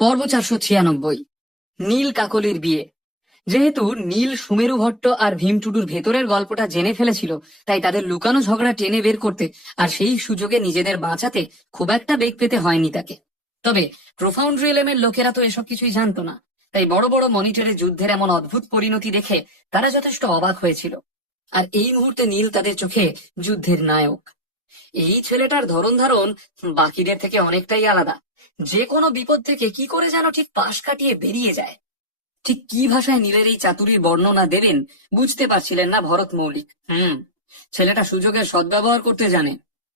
পর্ব 496। নীল কাকলির বিয়ে। যেহেতু নীল সুমেরু ভট্ট আর ভীম টুডুর ভেতরের গল্পটা জেনে ফেলেছিল, তাই তাদের লুকানো ঝগড়া টেনে বের করতে আর সেই সুযোগে নিজেদের বাঁচাতে খুব একটা বেগ পেতে হয়নি তাকে। তবে প্রোফাউন্ড রিয়েলমের লোকেরা তো এসব কিছুই জানতো না, তাই বড় বড় মনিটরে যুদ্ধের এমন অদ্ভুত পরিণতি দেখে তারা যথেষ্ট অবাক হয়েছিল। আর এই মুহূর্তে নীল তাদের চোখে যুদ্ধের নায়ক। এই ছেলেটার ধরন ধারণ বাকিদের থেকে অনেকটাই আলাদা। যে কোনো বিপদ থেকে কি করে যেন ঠিক পাশ কাটিয়ে বেরিয়ে যায়। ঠিক কি ভাষায় নীলের এই চাতুরীর বর্ণনা দেবেন বুঝতে পারছিলেন না ভরত মৌলিক। ছেলেটা সুযোগের সদ্ব্যবহার করতে জানে।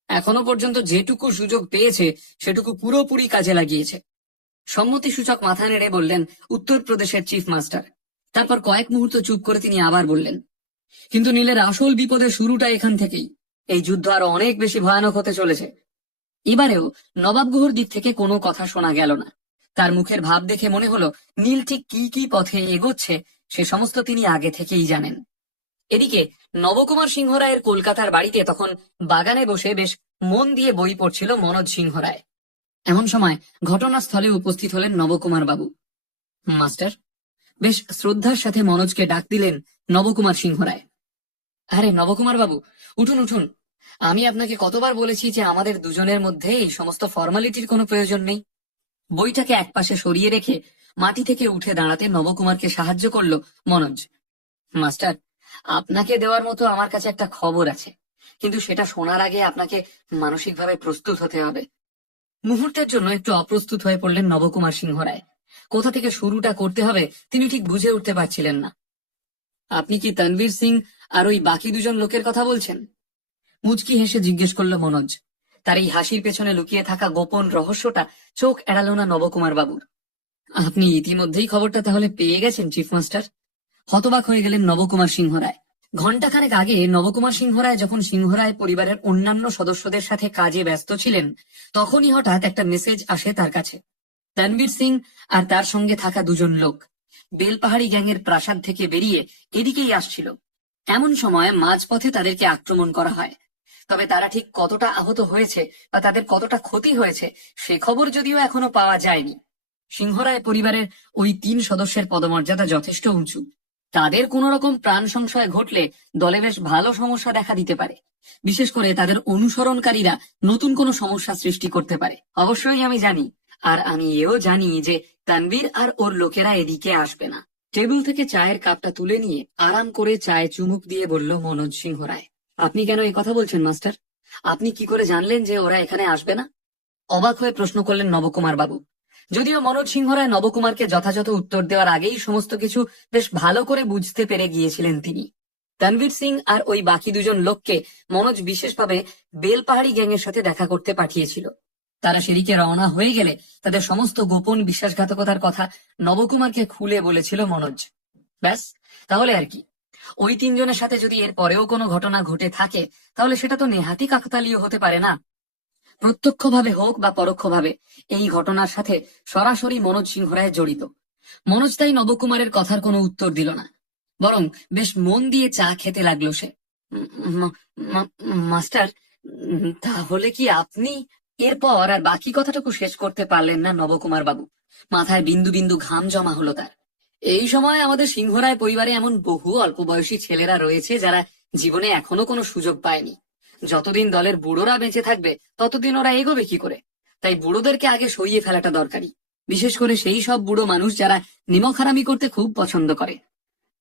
এখনো পর্যন্ত যেটুকু সুযোগ পেয়েছে সেটুকু পুরোপুরি কাজে লাগিয়েছে। সম্মতি সূচক মাথা নেড়ে বললেন উত্তরপ্রদেশের চিফ মাস্টার। তারপর কয়েক মুহূর্ত চুপ করে তিনি আবার বললেন, কিন্তু নীলের আসল বিপদের শুরুটা এখান থেকেই। এই যুদ্ধ আরো অনেক বেশি ভয়ানক হতে চলেছে। এবারেও নবাব গুহর দিক থেকে কোনো কথা শোনা গেল না। তার মুখের ভাব দেখে মনে হলো নীল ঠিক কি কি পথে এগোচ্ছে সে সমস্ত তিনি আগে থেকেই জানেন। এদিকে নবকুমার সিংহ রায়ের কলকাতার বাড়িতে তখন বাগানে বসে বেশ মন দিয়ে বই পড়ছিল মনোজ সিংহ রায়। এমন সময় ঘটনাস্থলে উপস্থিত হলেন নবকুমার বাবু। মাস্টার। বেশ শ্রদ্ধার সাথে মনোজকে ডাক দিলেন নবকুমার সিংহ রায়। আরে নবকুমার বাবু, উঠুন উঠুন। আমি আপনাকে কতবার বলেছি যে আমাদের দুজনের মধ্যে এই সমস্ত ফর্মালিটির কোনো প্রয়োজন নেই। বইটাকে একপাশে সরিয়ে রেখে মাটি থেকে উঠে দাঁড়াতে নবকুমারকে সাহায্য করলো মনোজ। মাস্টার, আপনাকে দেওয়ার মতো আমার কাছে একটা খবর আছে, কিন্তু সেটা শোনার আগে আপনাকে মানসিকভাবে প্রস্তুত হতে হবে। মুহূর্তের জন্য একটু অপ্রস্তুত হয়ে পড়লেন নবকুমার সিংহ রায়। কোথা থেকে শুরুটা করতে হবে তিনি ঠিক বুঝে উঠতে পারছিলেন না। আপনি কি তনবীর সিং আর ওই বাকি দুজন লোকের কথা বলছেন? মুচকি হেসে জিজ্ঞেস করল মনোজ। তার এই হাসির পেছনে লুকিয়ে থাকা গোপন রহস্যটা চোখ এড়াল না নবকুমার বাবুর। আপনি ইতিমধ্যেই খবরটা তাহলে পেয়ে গেছেন চিফ মাস্টার? হতবাক হয়ে গেলেন নবকুমার সিংহ রায়। ঘণ্টাখানেক আগে নবকুমার সিংহ রায় যখন সিংহ রায় পরিবারের অন্যান্য সদস্যদের সাথে কাজে ব্যস্ত ছিলেন, তখনই হঠাৎ একটা মেসেজ আসে তার কাছে। তনবীর সিং আর তার সঙ্গে থাকা দুজন লোক বেলপাহাড়ি গ্যাংয়ের প্রাসাদ থেকে বেরিয়ে এদিকেই আসছিল। এমন সময় মাঝপথে তাদেরকে আক্রমণ করা হয়। তবে তারা ঠিক কতটা আহত হয়েছে বা তাদের কতটা ক্ষতি হয়েছে সে খবর যদিও এখনো পাওয়া যায়নি। সিংহরায় পরিবারের ওই 3 সদস্যের পদমর্যাদা যথেষ্ট উঁচু। তাদের কোন রকম প্রাণ সংশয় ঘটলে দলে বেশ ভালো সমস্যা দেখা দিতে পারে। বিশেষ করে তাদের অনুসরণকারীরা নতুন কোনো সমস্যা সৃষ্টি করতে পারে। অবশ্যই আমি জানি, আর আমি এও জানি যে তানভীর আর ওর লোকেরা এদিকে আসবে না। টেবিল থেকে চায়ের কাপটা তুলে নিয়ে আরাম করে চায়ে চুমুক দিয়ে বলল মনোজ সিংহ রায়। আপনি কেন এই কথা বলছেন মাস্টার? আপনি কি করে জানলেন যে ওরা এখানে আসবে না? অবাক হয়ে প্রশ্ন করলেন নবকুমার বাবু। যদিও মনোজ সিংহ রায় নবকুমারকে যথাযথ উত্তর দেওয়ার আগেই সমস্ত কিছু বেশ ভালো করে বুঝতে পেরে গিয়েছিলেন তিনি। তনবীর সিং আর ওই বাকি দুজন লোককে মনোজ বিশেষভাবে বেলপাহাড়ি গ্যাংয়ের সাথে দেখা করতে পাঠিয়েছিল। তারা সেদিকে রওনা হয়ে গেলে তাদের সমস্ত গোপন বিশ্বাসঘাতকতার কথা নবকুমারকে খুলে বলেছিল মনোজ। ব্যাস, তাহলে আর কি। ওই 3 জনের সাথে যদি এর পরেও কোনো ঘটনা ঘটে থাকে তাহলে সেটা তো নেহাতি কাকতালীয় হতে পারে না। প্রত্যক্ষভাবে হোক বা পরোক্ষভাবে এই ঘটনার সাথে সরাসরি মনোজ সিংহ রায় জড়িত। মনোজ তাই নবকুমারের কথার কোনো উত্তর দিল না, বরং বেশ মন দিয়ে চা খেতে লাগলো সে। মাস্টার, তাহলে কি আপনি? এরপর আর বাকি কথাটুকু শেষ করতে পারলেন না নবকুমার বাবু। মাথায় বিন্দু বিন্দু ঘাম জমা হলো তার। এই সময় আমাদের সিংহরায় পরিবারে এমন বহু অল্প বয়সী ছেলেরা রয়েছে যারা জীবনে এখনো কোনো সুযোগ পায়নি। যতদিন দলের বুড়োরা বেঁচে থাকবে ততদিন ওরা এগোবে কি করে? তাই বুড়োদেরকে আগে সরিয়ে ফেলাটা দরকারি। বিশেষ করে সেই সব বুড়ো মানুষ যারা নিমকহারামি করতে খুব পছন্দ করে।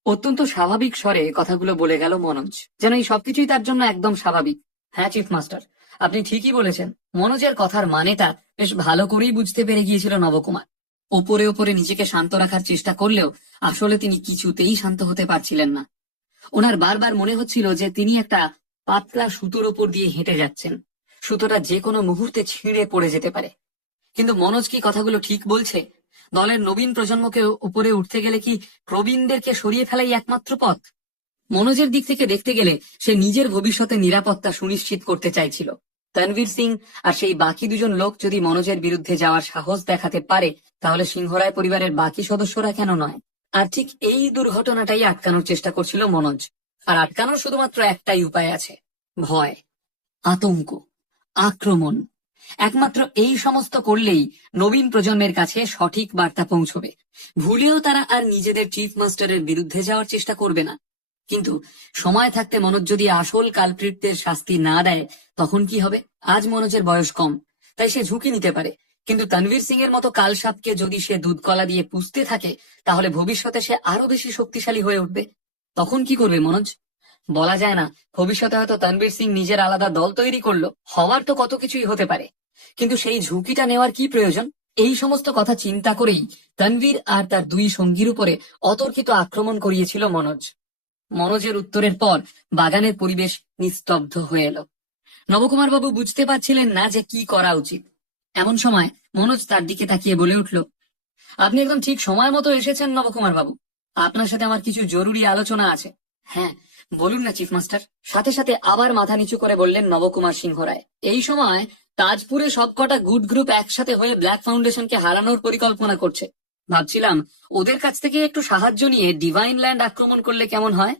অত্যন্ত স্বাভাবিক স্বরে কথাগুলো বলে গেল মনোজ, যেন এই সবকিছুই তার জন্য একদম স্বাভাবিক। হ্যাঁ চিফ মাস্টার, আপনি ঠিকই বলেছেন। মনোজের কথার মানেটা বেশ ভালো করেই বুঝতে পেরে গিয়েছিল নবকুমার। ওপরে ওপরে নিজেকে শান্ত রাখার চেষ্টা করলেও আসলে তিনি কিছুতেই শান্ত হতে পারছিলেন না। ওনার বারবার মনে হচ্ছিল যে তিনি একটা পাতলা সুতোর ওপর দিয়ে হেঁটে যাচ্ছেন। সুতোটা যে কোনো মুহূর্তে ছিঁড়ে পড়ে যেতে পারে। কিন্তু মনোজ কি কথাগুলো ঠিক বলছে? দলের নবীন প্রজন্মকে উপরে উঠতে গেলে কি প্রবীণদেরকে সরিয়ে ফেলাই একমাত্র পথ? মনোজের দিক থেকে দেখতে গেলে সে নিজের ভবিষ্যতে নিরাপত্তা সুনিশ্চিত করতে চাইছিল। তনবীর সিং আর সেই বাকি দুজন লোক যদি মনোজের বিরুদ্ধে যাওয়ার সাহস দেখাতে পারে তাহলে সিংহরায় পরিবারের বাকি সদস্যরা কেন নয়? আর ঠিক এই দুর্ঘটনাটাই আটকানোর চেষ্টা করছিল মনোজ। আর আটকানোর শুধুমাত্র একটাই উপায় আছে, ভয়, আতঙ্ক, আক্রমণ। একমাত্র এই সমস্ত করলেই নবীন প্রজন্মের কাছে সঠিক বার্তা পৌঁছবে। ভুলেও তারা আর নিজেদের চিফ মাস্টারের বিরুদ্ধে যাওয়ার চেষ্টা করবে না। কিন্তু সময় থাকতে মনোজ যদি আসল কালপ্রিটদের শাস্তি না দেয়, তখন কি হবে? আজ মনোজের বয়স কম, তাই সে ঝুঁকি নিতে পারে, কিন্তু তানভীর সিং এর মতো কালসাপকে যদি সে দুধ কলা দিয়ে পুষতে থাকে, তাহলে ভবিষ্যতে সে আরো বেশি শক্তিশালী হয়ে উঠবে। তখন কি করবে মনোজ? বলা যায় না, ভবিষ্যতে হয়তো তানভীর সিং নিজের আলাদা দল তৈরি করলো, হওয়ার তো কত কিছুই হতে পারে, কিন্তু সেই ঝুঁকিটা নেওয়ার কি প্রয়োজন? এই সমস্ত কথা চিন্তা করেই তানভীর আর তার দুই সঙ্গীর উপরে অতর্কিত আক্রমণ করিয়েছিল মনোজ। মনোজের উত্তরের পর বাগানের পরিবেশ নিস্তব্ধ হয়ে এলো। নবকুমার বাবু বুঝতে পারছিলেন না যে কি করা উচিত। এমন সময় মনোজ তার দিকে তাকিয়ে বলে উঠল, আপনি একদম ঠিক সময় মতো এসেছেন নবকুমার বাবু, আপনার সাথে আমার কিছু জরুরি আলোচনা আছে। হ্যাঁ, বলুন না চিফ মাস্টার, সাথে সাথে আবার মাথা নিচু করে বললেন নবকুমার সিংহ রায়। এই সময় তাজপুরে সবকটা গুড গ্রুপ একসাথে হয়ে ব্ল্যাক ফাউন্ডেশনকে হারানোর পরিকল্পনা করছে। ভাবছিলাম ওদের কাছ থেকে একটু সাহায্য নিয়ে ডিভাইন ল্যান্ড আক্রমণ করলে কেমন হয়।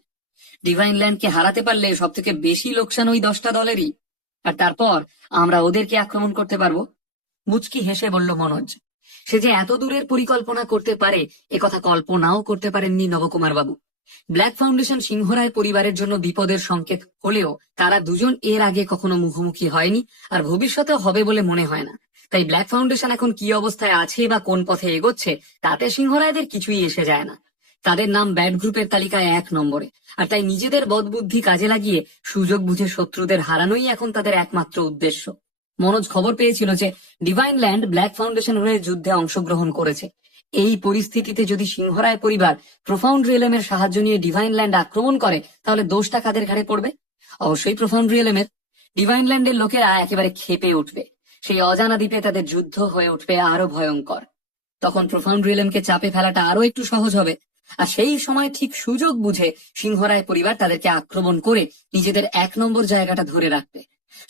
ডিভাইন ল্যান্ডকে হারাতে পারলে সব থেকে বেশি লোকসান ওই 10টা দলেরই, আর তারপর আমরা ওদেরকে আক্রমণ করতে পারবো। মুচকি হেসে বলল মনোজ। সে যে এত দূরের পরিকল্পনা করতে পারে একথা কল্পনাও করতে পারেননি নবকুমার বাবু। ব্ল্যাক ফাউন্ডেশন সিংহরায় পরিবারের জন্য বিপদের সংকেত হলেও তারা দুজন এর আগে কখনো মুখোমুখি হয়নি, আর ভবিষ্যতেও হবে বলে মনে হয় না। তাই ব্ল্যাক ফাউন্ডেশন এখন কি অবস্থায় আছে বা কোন পথে এগোচ্ছে তাতে সিংহরায়দের কিছুই এসে যায় না। তাদের নাম ব্যাড গ্রুপের তালিকায় 1 নম্বরে, আর তাই নিজেদের বদবুদ্ধি কাজে লাগিয়ে সুযোগ বুঝে শত্রুদের হারানোই এখন তাদের একমাত্র উদ্দেশ্য। মনোজ খবর পেয়েছিল যে ডিভাইন ল্যান্ড ব্ল্যাক ফাউন্ডেশন হয়ে যুদ্ধে অংশগ্রহণ করেছে। এই পরিস্থিতিতে যদি সিংহরায় পরিবার প্রোফাউন্ড রিয়েলমের সাহায্য নিয়ে ডিভাইন ল্যান্ড আক্রমণ করে, তাহলে দোষটা কাদের ঘাড়ে পড়বে? অবশ্যই প্রোফাউন্ড রিয়েলমের। ডিভাইন ল্যান্ডের লোকেরা একেবারে ক্ষেপে উঠবে। সেই অজানা দ্বীপে তাদের যুদ্ধ হয়ে উঠবে আরো ভয়ঙ্কর। তখন প্রোফাউন্ড রিয়েলমকে চাপে ফেলাটা আরো একটু সহজ হবে, আর সেই সময় ঠিক সুযোগ বুঝে সিংহরায় পরিবার তাদেরকে আক্রমণ করে নিজেদের 1 নম্বর জায়গাটা ধরে রাখবে।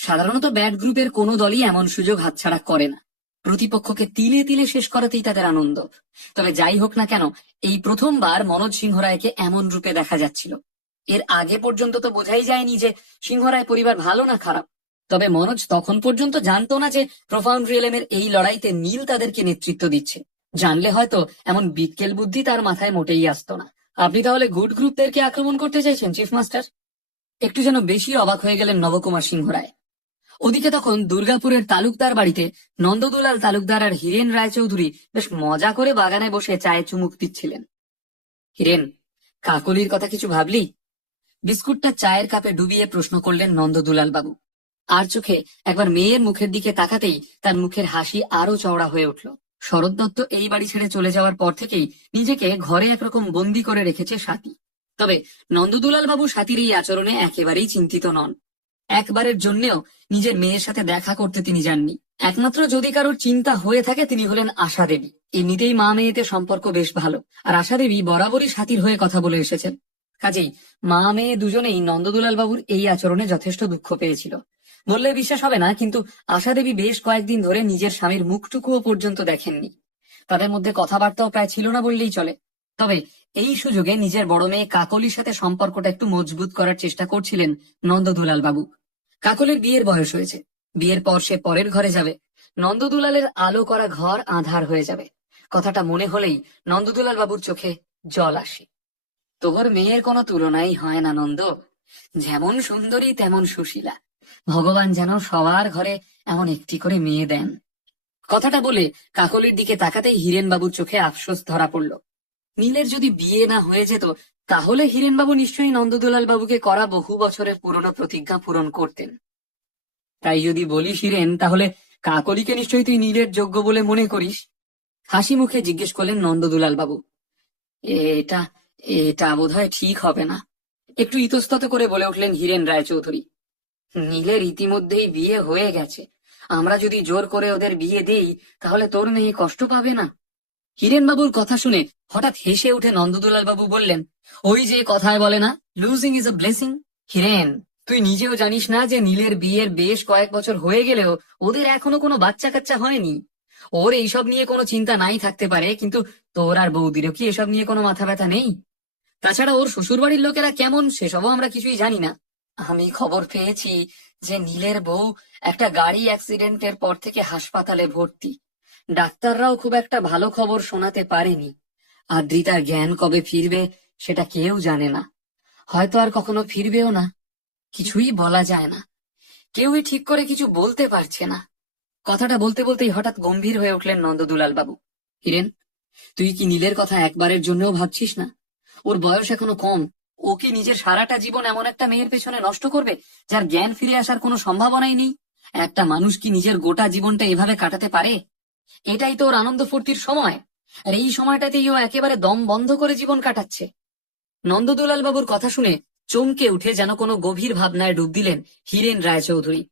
সাধারণত ব্যাড গ্রুপের কোনো দলই এমন সুযোগ হাতছাড়া করে না। প্রতিপক্ষকে তিলে তিলে শেষ করাতেই তাদের আনন্দ। তবে যাই হোক না কেন, এই প্রথমবার মনোজ সিংহরায়কে এমন রূপে দেখা যাচ্ছিল। এর আগে পর্যন্ত তো বোঝাই যায়নি যে সিংহরায় পরিবার ভালো না খারাপ। তবে মনোজ তখন পর্যন্ত জানতো না যে প্রোফাউন্ড রিয়েলমের এই লড়াইতে নীল তাদেরকে নেতৃত্ব দিচ্ছে। জানলে হয়তো এমন বিটকেল বুদ্ধি তার মাথায় মোটেই আসতো না। আপনি তাহলে গুড গ্রুপদেরকে আক্রমণ করতে চাইছেন চিফ মাস্টার? একটু যেন বেশি অবাক হয়ে গেলেন নবকুমার সিংহ রায়। ওদিকে তখন দুর্গাপুরের তালুকদার বাড়িতে নন্দদুলাল তালুকদার আর হীরেন রায়চৌধুরী বেশ মজা করে বাগানে বসে চায়ে চুমুক দিচ্ছিলেন। হীরেন, কাকলির কথা কিছু ভাবলি? বিস্কুটটা চায়ের কাপে ডুবিয়ে প্রশ্ন করলেন নন্দদুলাল বাবু। আর চোখে একবার মেয়ের মুখের দিকে তাকাতেই তার মুখের হাসি আরো চওড়া হয়ে উঠল। শরৎ দত্ত এই বাড়ি ছেড়ে চলে যাওয়ার পর থেকেই নিজেকে ঘরে একরকম বন্দি করে রেখেছে স্বাতী। তবে নন্দদুলাল বাবু স্বাতীর এই আচরণে একেবারেই চিন্তিত নন। একবারের জন্যেও নিজের মেয়ের সাথে দেখা করতে তিনি যাননি। একমাত্র যদি কারোর চিন্তা হয়ে থাকে তিনি হলেন আশা দেবী। এমনিতেই মা মেয়েতে সম্পর্ক বেশ ভালো, আর আশা দেবী বরাবরই স্বাতীর হয়ে কথা বলে এসেছেন। কাজেই মা মেয়ে দুজনেই নন্দদুলাল বাবুর এই আচরণে যথেষ্ট দুঃখ পেয়েছিল। বললে বিশ্বাস হবে না, কিন্তু আশা দেবী বেশ কয়েকদিন ধরে নিজের স্বামীর মুখটুকুও পর্যন্ত দেখেননি। তাদের মধ্যে কথাবার্তাও প্রায় ছিল না বললেই চলে। তবে এই সুযোগে নিজের বড় মেয়ে কাকলির সাথে সম্পর্কটা একটু মজবুত করার চেষ্টা করছিলেন নন্দদুলাল বাবু। কাকলির বিয়ের বয়স হয়েছে, বিয়ের পর সে পরের ঘরে যাবে। নন্দদুলালের আলো করা ঘর আঁধার হয়ে যাবে। কথাটা মনে হলেই নন্দদুলাল বাবুর চোখে জল আসে। তোর মেয়ের কোনো তুলনাই হয় না নন্দ, যেমন সুন্দরী তেমন সুশীলা। ভগবান যেন সবার ঘরে এমন একটি করে মেয়ে দেন। কথাটা বলে কাকলির দিকে তাকাতেই হীরেন বাবুর চোখে আফসোস ধরা পড়ল। নীলের যদি বিয়ে না হয়ে যেত, তাহলে হীরেন বাবু নিশ্চয়ই নন্দদুলাল বাবুকে করা বহু বছরের পুরনো প্রতিজ্ঞা পূরণ করতেন। তাই যদি বলিস হীরেন, তাহলে কাকলিকে নিশ্চয়ই তুই নীলের যোগ্য বলে মনে করিস? হাসি মুখে জিজ্ঞেস করলেন নন্দদুলাল বাবু। এটা এটা বোধহয় ঠিক হবে না, একটু ইতস্তত করে বলে উঠলেন হীরেন রায়চৌধুরী। নীলের ইতিমধ্যেই বিয়ে হয়ে গেছে, আমরা যদি জোর করে ওদের বিয়ে দেই তাহলে তোর মেয়ে কষ্ট পাবে না? হীরেন বাবুর কথা শুনে হঠাৎ হেসে উঠে নন্দদুলাল বাবু বললেন, ওই যে কথায় বলে না, losing is a blessing. Hiren, তুই নিজেও জানিস না যে নীলের বিয়ের বেশ কয়েক বছর হয়ে গেলেও ওদের এখনো কোনো বাচ্চা কাচ্চা হয়নি। ওর এইসব নিয়ে কোনো চিন্তা নাই থাকতে পারে, কিন্তু তোর আর বৌদিরও কি এসব নিয়ে কোনো মাথা ব্যথা নেই? তাছাড়া ওর শ্বশুর বাড়ির লোকেরা কেমন সেসবও আমরা কিছুই জানি না। আমি খবর পেয়েছি যে নীলের বউ একটা গাড়ি অ্যাক্সিডেন্টের পর থেকে হাসপাতালে ভর্তি। ডাক্তাররাও খুব একটা ভালো খবর শোনাতে পারেনি। আদ্রিতার জ্ঞান কবে ফিরবে সেটা কেউ জানে না, হয়তো আর কখনো ফিরবেও না। কিছুই বলা যায় না, কেউই ঠিক করে কিছু বলতে পারছে না। কথাটা বলতে বলতেই হঠাৎ গম্ভীর হয়ে উঠলেন নন্দদুলাল বাবু। হিরেন, তুই কি নীলের কথা একবারের জন্যও ভাবছিস না? ওর বয়স এখনো কম। ও কি নিজের সারাটা জীবন এমন একটা মেয়ের পেছনে নষ্ট করবে যার জ্ঞান ফিরে আসার কোনো সম্ভাবনাই নেই? একটা মানুষ কি নিজের গোটা জীবনটা এভাবে কাটাতে পারে? এটাই তো ওর আনন্দ ফুর্তির সময়, আর এই সময়টাতেই ও একেবারে দম বন্ধ করে জীবন কাটাচ্ছে। নন্দদুলাল বাবুর কথা শুনে চমকে উঠে যেন কোনো গভীর ভাবনায় ডুব দিলেন হীরেন রায়চৌধুরী।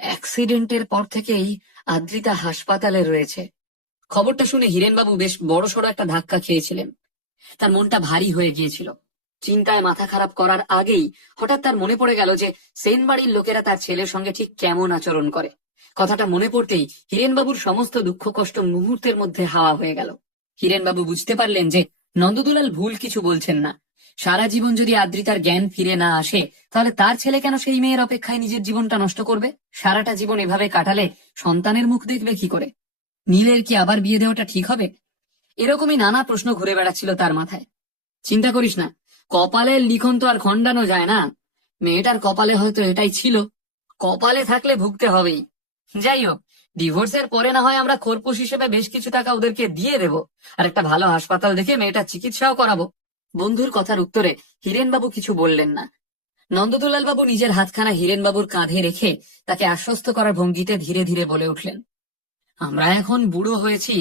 অ্যাক্সিডেন্টের পর থেকেই আদ্রিতা হাসপাতালে রয়েছে। খবরটা শুনে হীরেনবাবু বেশ বড়সড় একটা ধাক্কা খেয়েছিলেন। তার মনটা ভারী হয়ে গিয়েছিল। চিন্তায় মাথা খারাপ করার আগেই হঠাৎ তার মনে পড়ে গেল যে সেন বাড়ির লোকেরা তার ছেলের সঙ্গে ঠিক কেমন আচরণ করে। কথাটা মনে পড়তেই হীরেনবাবুর সমস্ত দুঃখ কষ্ট মুহূর্তের মধ্যে হাওয়া হয়ে গেল। হীরেনবাবু বুঝতে পারলেন যে নন্দদুলাল ভুল কিছু বলছেন না। সারা জীবন যদি আদ্রিতার জ্ঞান ফিরে না আসে, তাহলে তার ছেলে কেন সেই মেয়ের অপেক্ষায় নিজের জীবনটা নষ্ট করবে? সারাটা জীবন এভাবে কাটালে সন্তানের মুখ দেখবে কি করে? নীলের কি আবার বিয়ে দেওয়াটা ঠিক হবে? এরকমই নানা প্রশ্ন ঘুরে বেড়াচ্ছিল তার মাথায়। চিন্তা করিস না, কপালের লিখন তো আর খণ্ডানো যায় না। মেয়েটার কপালে হয়তো এটাই ছিল, কপালে থাকলে ভুগতে হবেই। যাই হোক, ডিভোর্সের পরে না হয় আমরা খোরপোশ হিসেবে বেশ কিছু টাকা ওদেরকে দিয়ে দেব, আর একটা ভালো হাসপাতাল দেখে মেয়েটার চিকিৎসাও করাবো। বন্ধুর কথার উত্তরে হীরেনবাবু কিছু বললেন না। নন্দদুলাল বাবু নিজের হাতখানা হীরেনবাবুর কাঁধে রেখে তাকে আশ্বস্ত করার ভঙ্গিতে ধীরে ধীরে বলে উঠলেন, আমরা এখন বুড়ো হয়েছি,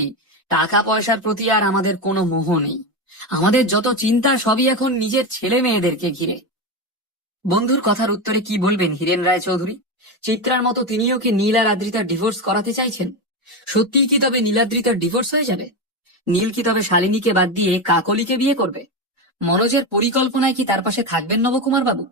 টাকা পয়সার প্রতি আর আমাদের কোনো মোহ নেই। আমাদের যত চিন্তা সবই এখন নিজের ছেলে মেয়েদেরকে ঘিরে। বন্ধুর কথার উত্তরে কি বলবেন হীরেন রায়চৌধুরী? চিত্রার মতো তিনিও কি নীল আর আদ্রিতার ডিভোর্স করাতে চাইছেন? সত্যিই কি তবে নীলাদ্রিতার ডিভোর্স হয়ে যাবে? নীল কি তবে শালিনীকে বাদ দিয়ে কাকলিকে বিয়ে করবে? মনোজের পরিকল্পনায় কি তার পাশে থাকবেন নবকুমার বাবু?